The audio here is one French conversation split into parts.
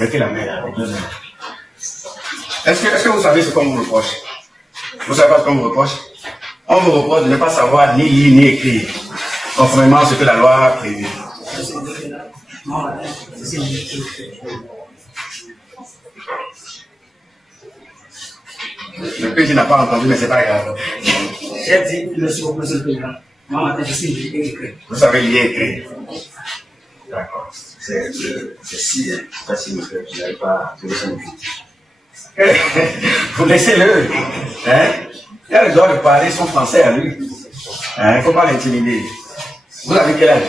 Mettez la main là, avec 2 mains. Est-ce que vous savez ce qu'on vous reproche? Vous savez pas ce qu'on vous reproche? On vous reproche de ne pas savoir ni lire ni écrire, conformément à ce que la loi a prévu. Le président n'a pas entendu, mais c'est pas grave. J'ai dit, monsieur le président, moi matin je sais lire et écrire. Vous savez lire et écrire? D'accord. C'est si facile que je n'arrive pas à trouver son but. Vous laissez-le. Hein? Il a le droit de parler son français à lui. Il ne faut pas l'intimider. Vous avez quel âge?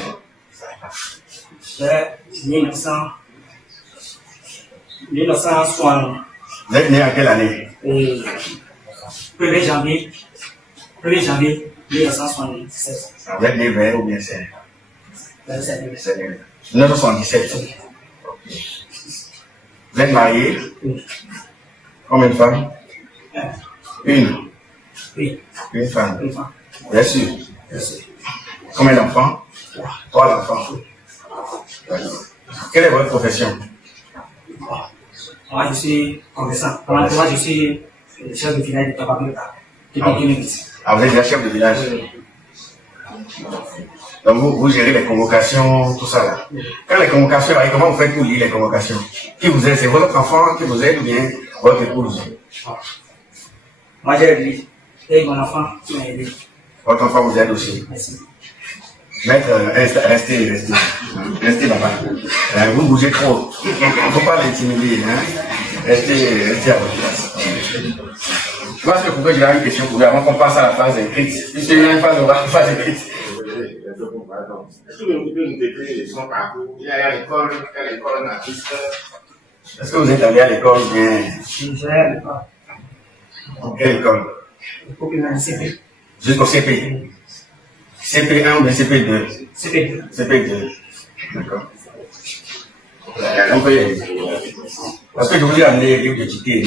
J'ai 1960. Vous êtes né en quelle année? 1er janvier 1977. Vous êtes né vers ou bien c'est 27. 1977. Vous êtes marié? Oui. Combien de femmes? Une. Oui. Une femme. Une femme. Bien sûr. Merci. Combien d'enfants? 3 enfants. D'accord. Quelle est votre profession? Moi je suis commerçant. Moi je suis chef de village de Tabameta. Depuis 2010. Ah, vous êtes déjà chef de village? Donc vous gérez les convocations, tout ça là. Quand les convocations arrivent, comment vous faites pour lire les convocations? Qui vous aide? C'est votre enfant qui vous aide ou bien votre épouse? Moi j'ai aidé. Et mon enfant qui m'a aidé. Votre enfant vous aide aussi? Merci. Maître, restez là-bas. Vous bougez trop. Il ne faut pas l'intimider. Hein? Restez à votre place. Moi, je pourrais j'ai une question pour vous avant qu'on passe à la phase écrite. Puisqu'il n'y a pas de phase écrite. Est-ce que vous pouvez nous décrire son parcours? Il y a l'école, artiste. Est-ce que vous êtes allé à l'école bien? J'ai à l'école. Quelle école? CP. Jusqu'au CP. CP1 ou bien CP2? CP. CP2. D'accord. On peut y aller. Parce que je vous ai amené les livres de tickets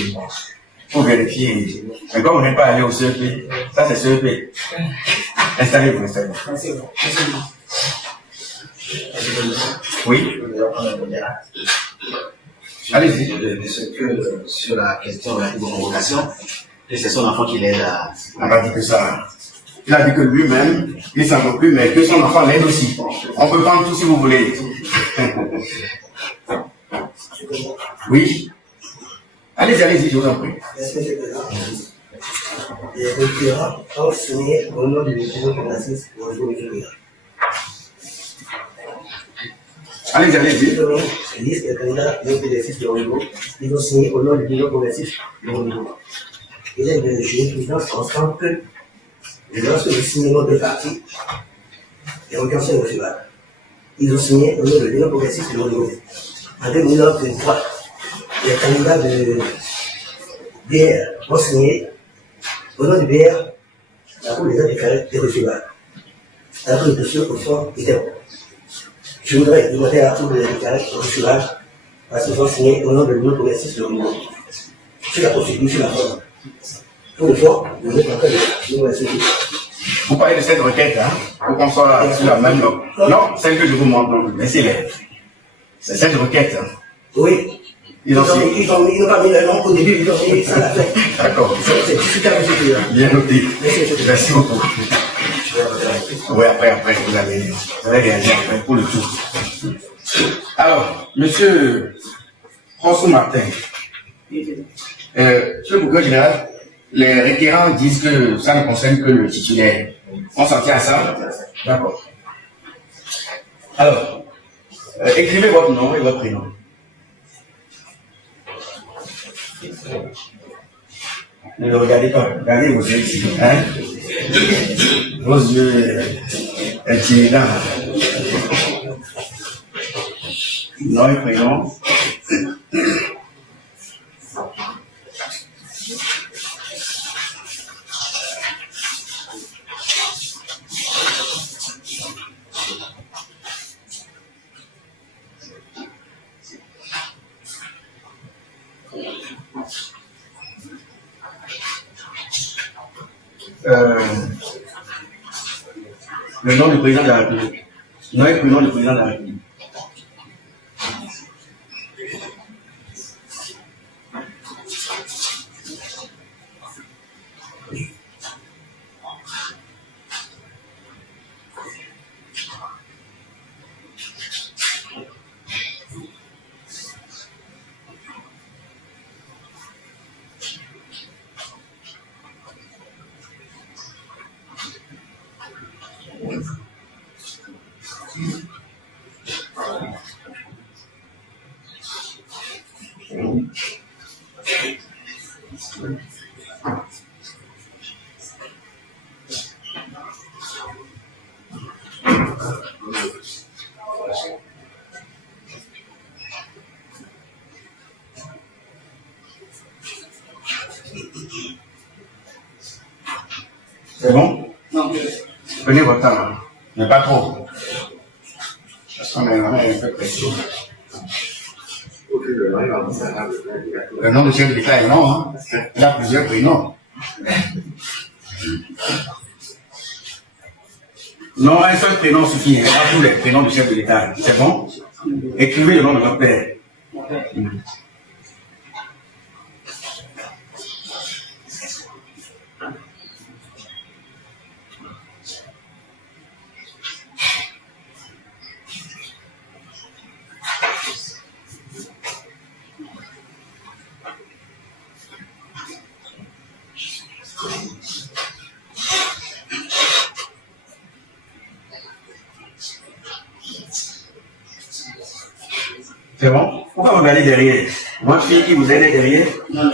pour vérifier. Mais comme vous n'êtes pas allé au CEP, ça c'est CEP. Installez-vous, installez-vous. Oui. Allez-y. Sur la question de la convocation, c'est son enfant qui l'aide à. On n'a dit que ça. Il a dit que lui-même, il s'en veut plus, mais que son enfant l'aide aussi. On peut prendre tout si vous voulez. Oui. Allez-y, je vous en prie. Les référents ont signé au nom du bureau progressiste pour le gouvernement. Allez-y. Les listes des candidats du progressiste de Rongo, ils ont signé au nom du bureau progressiste de Rongo. Il est de jurisprudence en tant que lorsque le signement de parti est reconnaissant recevable. Ils ont signé au nom du bureau progressiste de Rongo. En 2023, les candidats de BR ont signé au nom du BR, la Cour des a déclaré irrecevable. Alors que le dossier au fond était bon. Je voudrais demander à la Cour des a déclaré irrecevable parce qu'ils ont signé au nom de l'Union progressiste de l'Union. Sur la procédure, sur la forme. Pour le fond, vous êtes en train de Vous parlez de cette requête, hein, pour qu'on soit sur la même note. Non, celle que je vous montre, non, laissez-les. C'est cette requête. Hein. Oui. Ils n'ont pas mis le nom au début, ils ont mis ça à la fin. D'accord. C'est discutable, monsieur. Bien noté. Merci beaucoup. Oui, après, vous allez réagir après pour le tour. Alors, monsieur François Martin, monsieur le procureur général, les requérants disent que ça ne concerne que le titulaire. On s'en tient à ça? D'accord. Alors, écrivez votre nom et votre prénom. Ne le regardez pas, regardez vos yeux ici. Hein? Vos yeux intimidants. Nom et prénom. Le nom du président de la République. Nom et prénom du président de la République. C'est bon? Non. Prenez votre temps, hein. Mais pas trop. Parce qu'on est un peu pressé. Le nom du chef de l'État est non, hein. Il a plusieurs prénoms. Non, un seul prénom suffit, hein. Pas tous les prénoms du chef de l'État. C'est bon? Écrivez le nom de votre père. C'est bon? Pourquoi vous regardez derrière? Votre fille qui vous aide derrière? Non,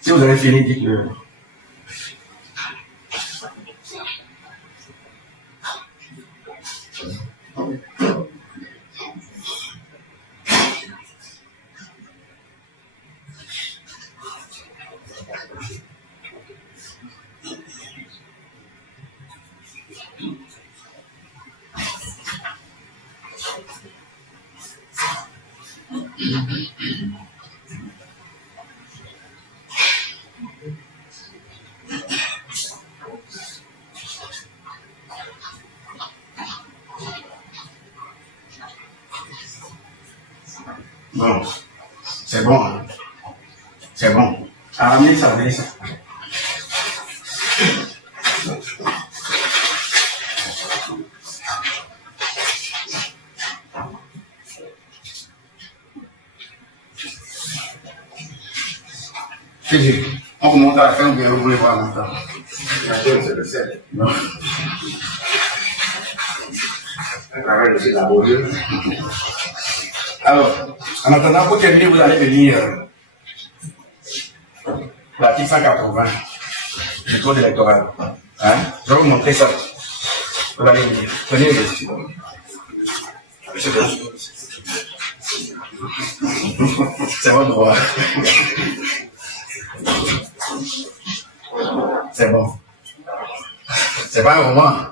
Si vous avez fini, dites-le. Bon, c'est bon, hein. C'est bon. Ah, amenez ça, amenez ça. Fais-y. On vous montre à la fin ou bien vous voulez voir maintenant? La chose, c'est le sel. Non. Un travail de laborieux. Alors, en attendant, pour terminer, vous allez venir l'article 180 du code électoral. Hein? Je vais vous montrer ça. Vous allez venir. Prenez le stylo. C'est votre droit. C'est bon. C'est pas un roman. Hein?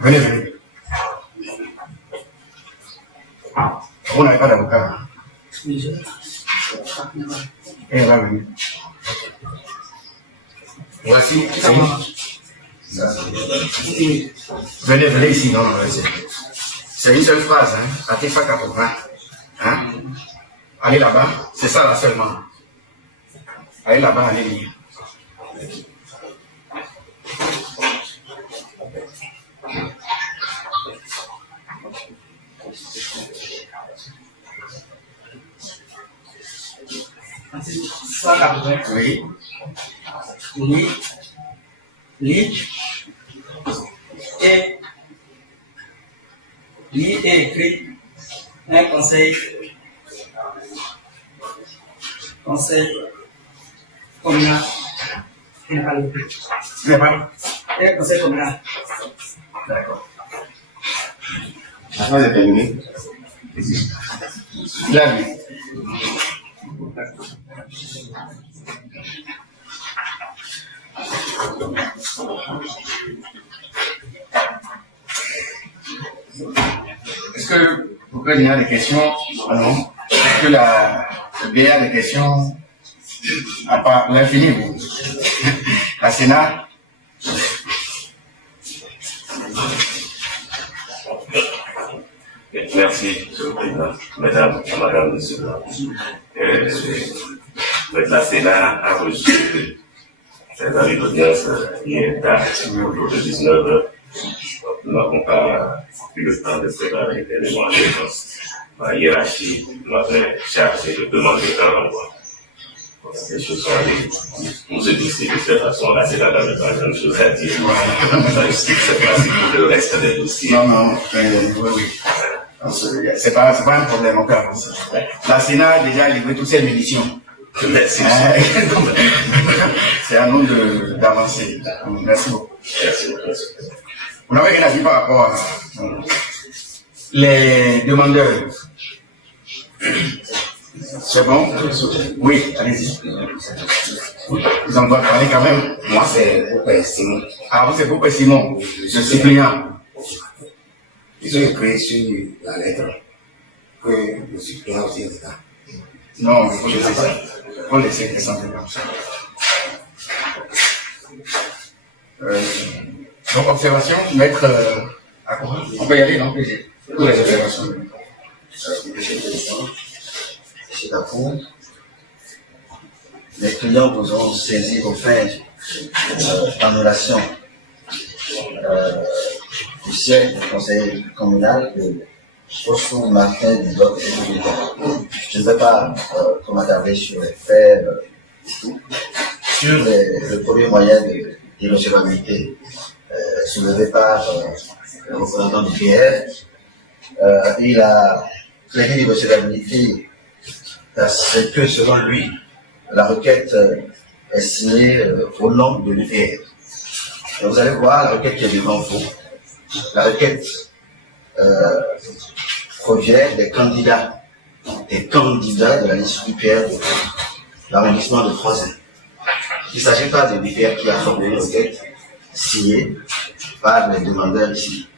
Venez, venez. Vous n'avez pas d'avocat. Et va venir. Voici. Venez, venez ici. Non, non, c'est une seule phrase. Hein? Article 180. Hein? Allez là-bas. C'est ça là seulement. Allez là-bas, allez lire. Oui. Lui est écrit un conseil communal. Il n'a pas le prix. Il n'est pas. Un conseil communal. D'accord. La phrase est terminée. Là, oui. Est-ce que vous pouvez venir à des questions? Ah non. Est-ce que le BA a des questions à part l'infini, vous? La Sénat? Merci, Monsieur le Président. Mesdames, Madame, Monsieur la Sénat a reçu ses avis d'audience hier tard, autour de 19h. Nous n'avons pas eu le temps de préparer l'élément de réponse. La hiérarchie m'avait chargé de demander un renvoi. Les choses sont allées. On se dit que de cette façon-là, c'est la même chose à dire. Ça explique cette partie pour le reste des dossiers. Non, oui. C'est pas un problème encore. La Sénat a déjà livré toutes ses munitions. Merci. C'est à nous d'avancer. Merci beaucoup. Merci. Vous n'avez rien à dire par rapport à les demandeurs. C'est bon? Oui, allez-y. Ils en doivent parler quand même. Moi, c'est Poupée Simon. Ah, vous, c'est Poupée Simon. Je suis client. Ils ont écrit sur la lettre que le suppléant aussi est là. Non, il faut laisser ça. Il faut laisser descendre comme ça. Donc, observation, maître. On peut y aller, non? Pour les observations. Chez la Cour, les clients vous ont saisi vos faits d'annulation du siège du conseil communal de Fossou-Martin du bloc républicain. Je ne vais pas trop m'attarder sur les faits, sur le premier moyen d'irrecevabilité soulevé par le représentant du PR. Il a plaidé l'irrecevabilité parce que, selon lui, la requête est signée au nom de l'UPR. Vous allez voir la requête qui est devant vous. La requête provient des candidats de la liste UPR de l'arrondissement de Frozen. Il ne s'agit pas de l'UPR qui a formulé une requête signée par les demandeurs ici.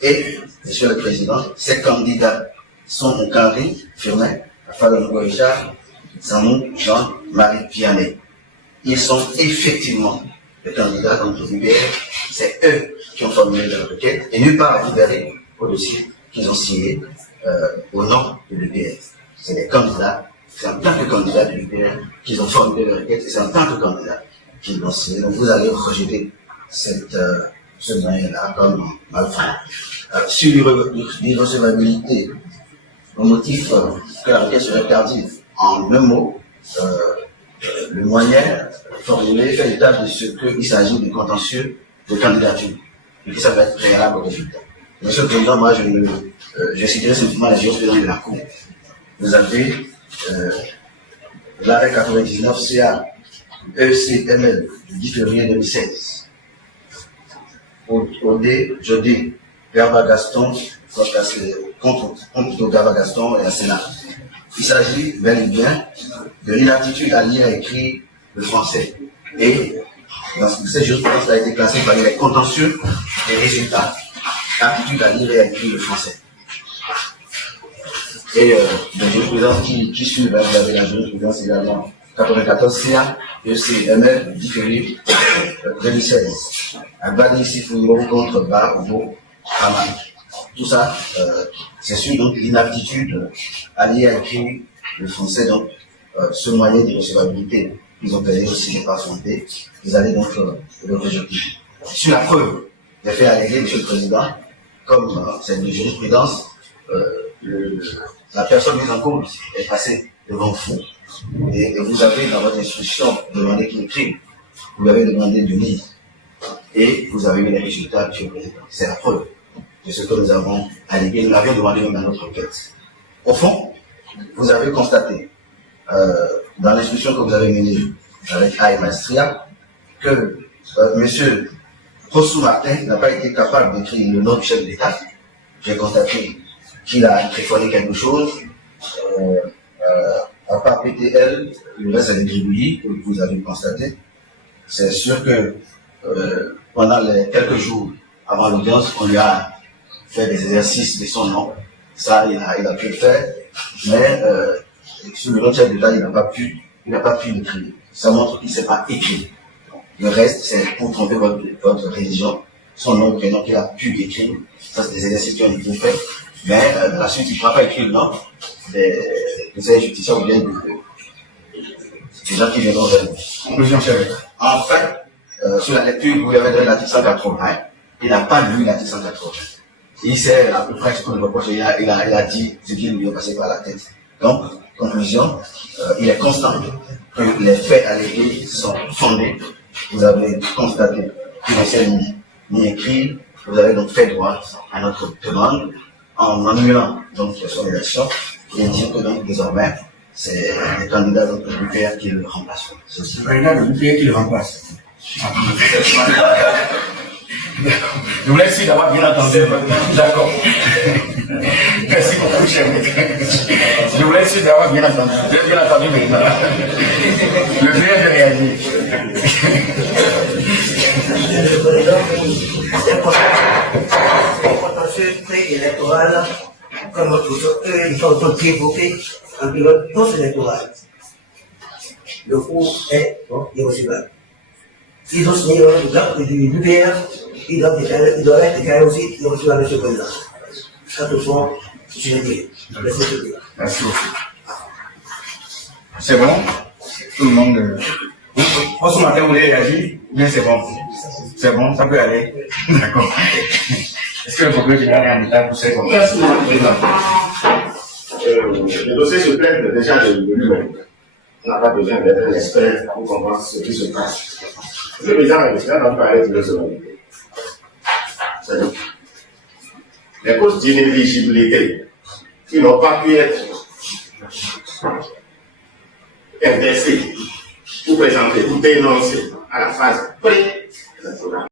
Et, Monsieur le Président, ces candidats sont Henri Firmin, Fallon Richard, Zamou Jean-Marie Vianney. Ils sont effectivement les candidats contre l'UPR. C'est eux qui ont formulé leur requête et nulle part à libérer au dossier qu'ils ont signé au nom de l'UPR. C'est des candidats, c'est en tant que candidats de l'UPR qu'ils ont formulé leur requête et c'est en tant que candidats qu'ils l'ont signé. Donc vous allez rejeter ce moyen-là comme malfrat. Sur l'irrecevabilité, au motif que la requête serait tardive. En un mot, le moyen formulé fait état de ce qu'il s'agit de contentieux de candidature et que ça va être préalable au résultat. Monsieur le Président, moi je citerai simplement la jurisprudence de la Cour. Vous avez l'arrêt 99 CA ECML du 10 février 2016. Jodé, Garba Gaston, contre Garba Gaston et la Sénat. Il s'agit bel et bien de l'inaptitude à lire et écrire le français. Et dans cette jurisprudence a été classée parmi les contentieux des résultats. L'aptitude à lire et à écrire le français. Et la jurisprudence qui suit, vous avez la jurisprudence également 94 CA, ECML, 10 février 2016. Agbani Sifouiro contre Baobo Haman. Tout ça, c'est sur donc l'inaptitude à lire et à écrire le français, donc ce moyen d'irrecevabilité qu'ils ont payé aussi n'est pas fondé. Vous allez donc le rejeter. Sur la preuve des faits allégués, Monsieur le Président, comme c'est une jurisprudence, la personne mise en cause est passée devant vous et vous avez dans votre instruction demandé qu'il écrive, vous lui avez demandé de lire et vous avez eu les résultats, Monsieur le Président. C'est la preuve de ce que nous avons allégué. Nous l'avions demandé même dans notre enquête. Au fond, vous avez constaté dans l'instruction que vous avez menée avec A.E. Maestria que M. Fossou-Martin n'a pas été capable d'écrire le nom du chef de l'État. J'ai constaté qu'il a griffonné quelque chose. À part PTL, le reste est gribouillis, que vous avez constaté. C'est sûr que pendant les quelques jours avant l'audience, on lui a fait des exercices de son nom. Ça, il a pu le faire. Mais sur le nom du chef de l'État, il n'a pas pu l'écrire. Ça montre qu'il ne s'est pas écrit. Le reste, c'est pour tromper votre religion, son nom, prénom qu'il a pu écrire. Ça, c'est des exercices qui ont été faits. Mais dans la suite, il ne pourra pas écrire le nom de ces justiciers ou bien des gens qui viendront vers nous. Conclusion, chef. Enfin, sur la lecture, vous avez donné l'article 180. Il n'a pas lu l'article 180. Il sait à peu près ce qu'on lui reproche. Il a dit ce qui lui est passé par la tête. Donc, conclusion, il est constant que les faits allégués sont fondés. Vous avez constaté qu'il ne s'est ni écrit. Vous avez donc fait droit à notre demande en annulant donc son élection et dire que donc désormais c'est les candidats de l'UPR qui le remplacent. C'est le candidat de l'UPR qui le remplace. Je vous laisse d'avoir bien entendu. D'accord. Merci beaucoup, cher maître. Je vous laisse d'avoir bien entendu. Vous avez bien entendu maintenant. Le maire de réagir. C'est important ce pré-électoral comme ils sont évoqués en pilote post-électoral. Le coût est irrecevable. Ils ont signé du l'UPR, ils doivent être déclarés aussi irrecevables de ce président. Ça te font, je l'ai dit. Merci beaucoup. C'est bon? Tout le monde. Ce matin, vous voulez réagir? Bien, c'est bon. C'est bon, ça peut aller. D'accord. Est-ce que le procureur général est en état pour ces comptes? Merci, Monsieur le Président. Le dossier se plaint déjà de lui-même. On n'a pas besoin d'être un expert pour comprendre ce qui se passe. Le président a parlé de l'irrecevabilité. C'est-à-dire, les causes d'inéligibilité qui n'ont pas pu être inversées pour présenter, pour dénoncer à la phase pré-électorale.